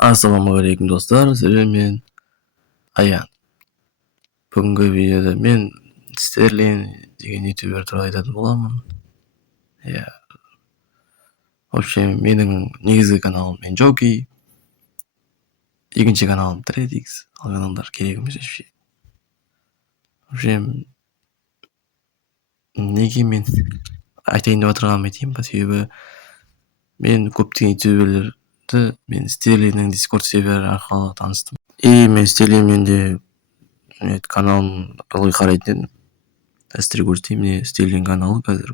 Assalomu alaykum do'stlar, sizlar men Ayan. Bugungi videoda men Sterling degan youtuber turib aytadigan bo'laman. Ya, в общем, mening negizgi kanalim men Joki, ikkinchi kanalim Tredx, al kanallar kerak emas hech şey. В общем, nega men aytayın deb o'tirganimni aytayım, себебі men ko'pchilik youtuberlarni men Sterlingning Discord serveri orqali tanishdim. Men Sterling menде kanalым ылғи қарайтын едім. Дәстүр көрсетейін, міне Sterling каналы қазір.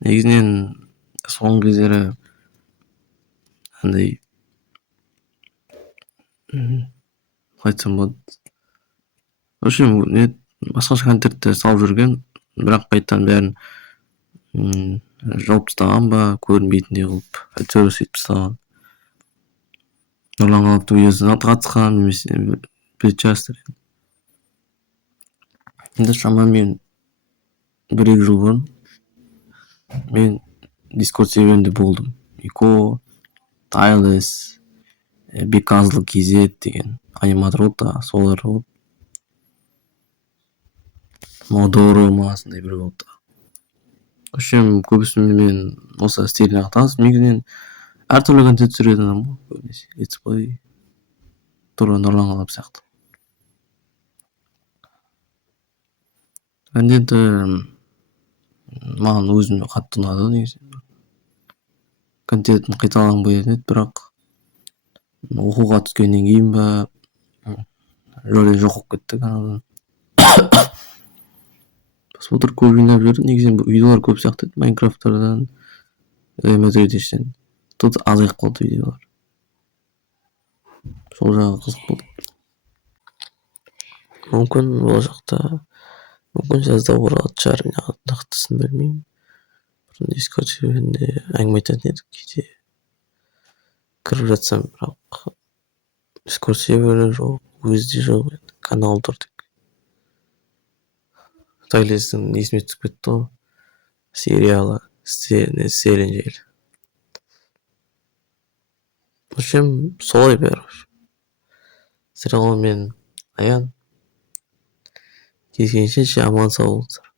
Негізінен соңғы кездері андай айтсам болады. В общем, басқаша контентті салып жүрген, бірақ қайтадан бәрін жауып тастаған ба, көрінбейтіндей қылып, әйтеуір сөйтіп тастаған. Нұрлан Қалыптың видеосына қатысқан, немесе білетін шығарсыздар. Енді шамамен 1-2 жыл бұрын мен Discord серверінде болдым. Ико, Тайлес, Беказлы KZ деген аниматор болды да, солар болды. Модору ма сондай бір болды. В общем, көбісімен мен осы Стерлингға таныстым. Негізінен әртүрлі контент түсіретін адам ғой, көбінесе летсплей, тура Нұрлан Қалап сияқты. Контенті маған өзіме қатты ұнады негізі. Контентін қайталанбай еді, бірақ оқуға түскеннен кейін ба рөлі жоқ болып кетті каналдан. Просмотр көп жинап жүрді. Негізінен видеолар көп сияқты еді, Майнкрафттардан, Ремедредиштен. Тут азайып қалды видеолар. Сол жағы қызық болды. Мүмкін болашақта, мүмкін жазда оралатын шығар, нақтысын білмеймін. Дискорд серверінде әңгіме айтатын едік кейде. Кіріп жатсам, бірақ Дискорд сервері жоқ, өзі де жоқ, канал тұр тек. Тайлестің есіме түсіп кетті ғой, сериалы Селенжейл. В общем, солай бәрі. Сіздер мен Аян. Кезгенше аман сау болыңыздар.